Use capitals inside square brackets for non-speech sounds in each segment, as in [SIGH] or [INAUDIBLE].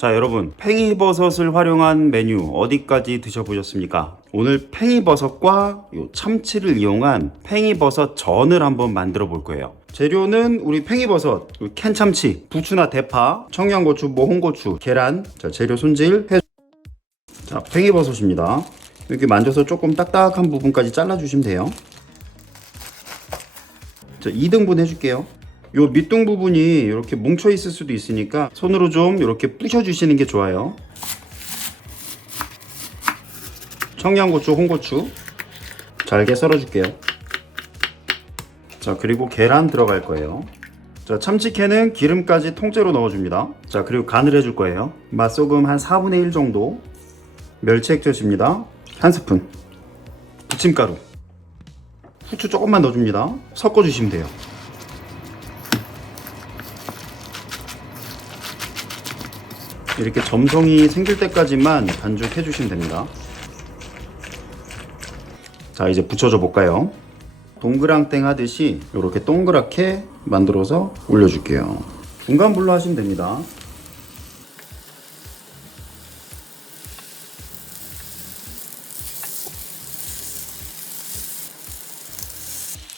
자 여러분 팽이버섯을 활용한 메뉴 어디까지 드셔보셨습니까? 오늘 팽이버섯과 요 참치를 이용한 팽이버섯 전을 한번 만들어 볼 거예요. 재료는 우리 팽이버섯, 요 캔참치, 부추나 대파, 청양고추, 뭐 홍고추, 계란 자 재료 손질 해... 자 팽이버섯입니다. 이렇게 만져서 조금 딱딱한 부분까지 잘라주시면 돼요. 자 2등분 해줄게요 요 밑둥 부분이 이렇게 뭉쳐 있을 수도 있으니까 손으로 좀 이렇게 부셔 주시는 게 좋아요. 청양고추, 홍고추 잘게 썰어 줄게요. 자, 그리고 계란 들어갈 거예요. 자, 참치캔은 기름까지 통째로 넣어 줍니다. 자, 그리고 간을 해줄 거예요. 맛소금 한 4분의 1 정도. 멸치 액젓입니다. 한 스푼. 부침가루. 후추 조금만 넣어 줍니다. 섞어 주시면 돼요. 이렇게 점성이 생길 때까지만 반죽해 주시면 됩니다. 자, 이제 붙여줘 볼까요? 동그랑땡 하듯이 이렇게 동그랗게 만들어서 올려줄게요. 중간 불로 하시면 됩니다.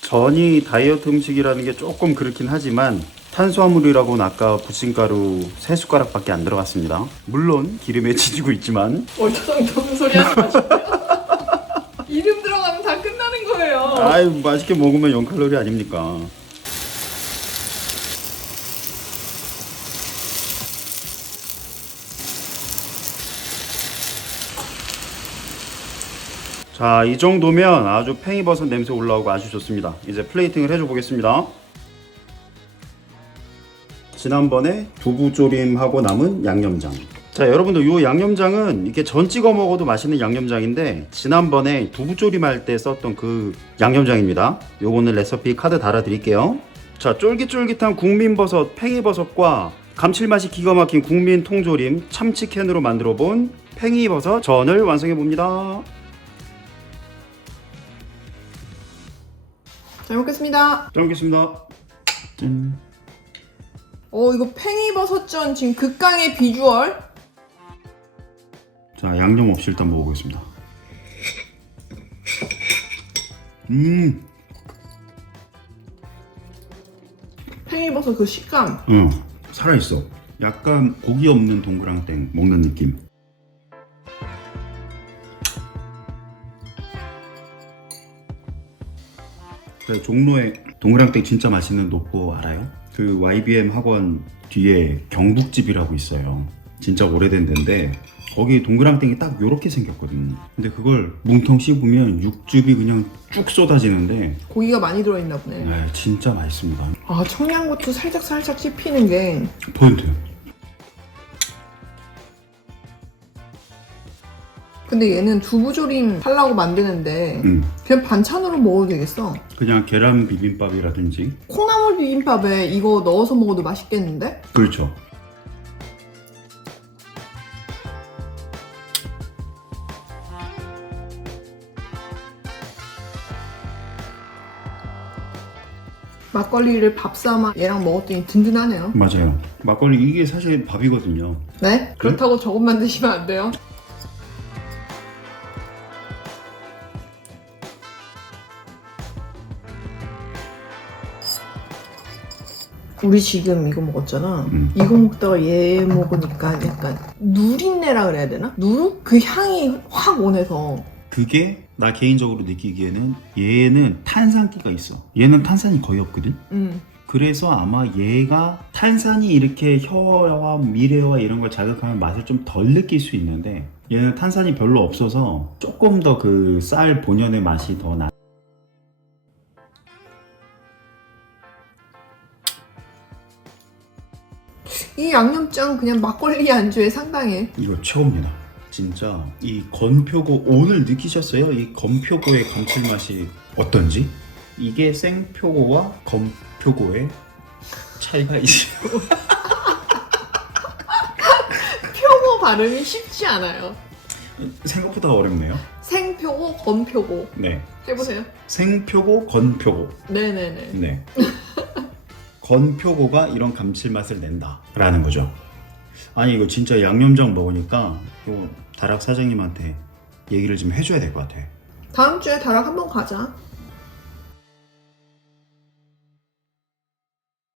전이 다이어트 음식이라는 게 조금 그렇긴 하지만 탄수화물이라고는 아까 부침가루 3숟가락밖에 안 들어갔습니다. 물론 기름에 [LAUGHS] 지지고 있지만 얼토당 도는 소리 하지 마시고요. 이름 들어가면 다 끝나는 거예요. 아유 맛있게 먹으면 0칼로리 아닙니까? 자, 이 정도면 아주 팽이버섯 냄새 올라오고 아주 좋습니다. 이제 플레이팅을 해줘 보겠습니다. 지난번에 두부조림하고 남은 양념장. 자, 여러분들 이 양념장은 이렇게 전 찍어 먹어도 맛있는 양념장인데 지난번에 두부조림 할 때 썼던 그 양념장입니다. 요거는 레시피 카드 달아 드릴게요. 자, 쫄깃쫄깃한 국민버섯, 팽이버섯과 감칠맛이 기가 막힌 국민 통조림 참치캔으로 만들어 본 팽이버섯 전을 완성해 봅니다. 잘 먹겠습니다. 잘 먹겠습니다. 짠. 어 이거 팽이버섯전 지금 극강의 비주얼. 자, 양념 없이 일단 먹어보겠습니다. 음, 팽이버섯 그 식감. 응, 살아 있어. 약간 고기 없는 동그랑땡 먹는 느낌. 그 종로에 동그랑땡 진짜 맛있는 노포 알아요? 그 YBM 학원 뒤에 경북집이라고 있어요. 진짜 오래된 데인데 거기 동그랑땡이 딱 요렇게 생겼거든요. 근데 그걸 뭉텅 씹으면 육즙이 그냥 쭉 쏟아지는데 고기가 많이 들어있나 보네. 네, 진짜 맛있습니다. 아 청양고추 살짝 살짝 씹히는 게 포인트요. 근데 얘는 두부조림 하려고 만드는데 음. 그냥 반찬으로 먹어도 되겠어. 그냥 계란 비빔밥이라든지 콩나물 비빔밥에 이거 넣어서 먹어도 맛있겠는데? 그렇죠 막걸리를 밥 삼아 얘랑 먹었더니 든든하네요. 맞아요 막걸리 이게 사실 밥이거든요 네? 그렇다고 저것만 드시면 안 돼요. 우리 지금 이거 먹었잖아. 음. 이거 먹다가 얘 먹으니까 약간 누린내라 그래야 되나? 누룩? 그 향이 확 오네서. 그게 나 개인적으로 느끼기에는 얘는 탄산기가 있어 얘는 탄산이 거의 없거든 음. 그래서 아마 얘가 탄산이 이렇게 혀와 미래와 이런 걸 자극하면 맛을 좀 덜 느낄 수 있는데 얘는 탄산이 별로 없어서 조금 더 그 쌀 본연의 맛이 더 나. 이 양념장 그냥 막걸리 안주에 상당해. 이거 최고입니다. 진짜 이 건표고 오늘 느끼셨어요? 이 건표고의 감칠맛이 어떤지? 이게 생표고와 건표고의 차이가 있어요. [LAUGHS] 표고 발음이 쉽지 않아요. 생각보다 어렵네요. 생표고, 건표고. 네, 해보세요. 생표고, 건표고. 네네네. 네. [LAUGHS] 건표고가 이런 감칠맛을 낸다라는 거죠. 아니 이거 진짜 양념장 먹으니까 이거 다락 사장님한테 얘기를 좀 해줘야 될 것 같아. 다음 주에 다락 한번 가자.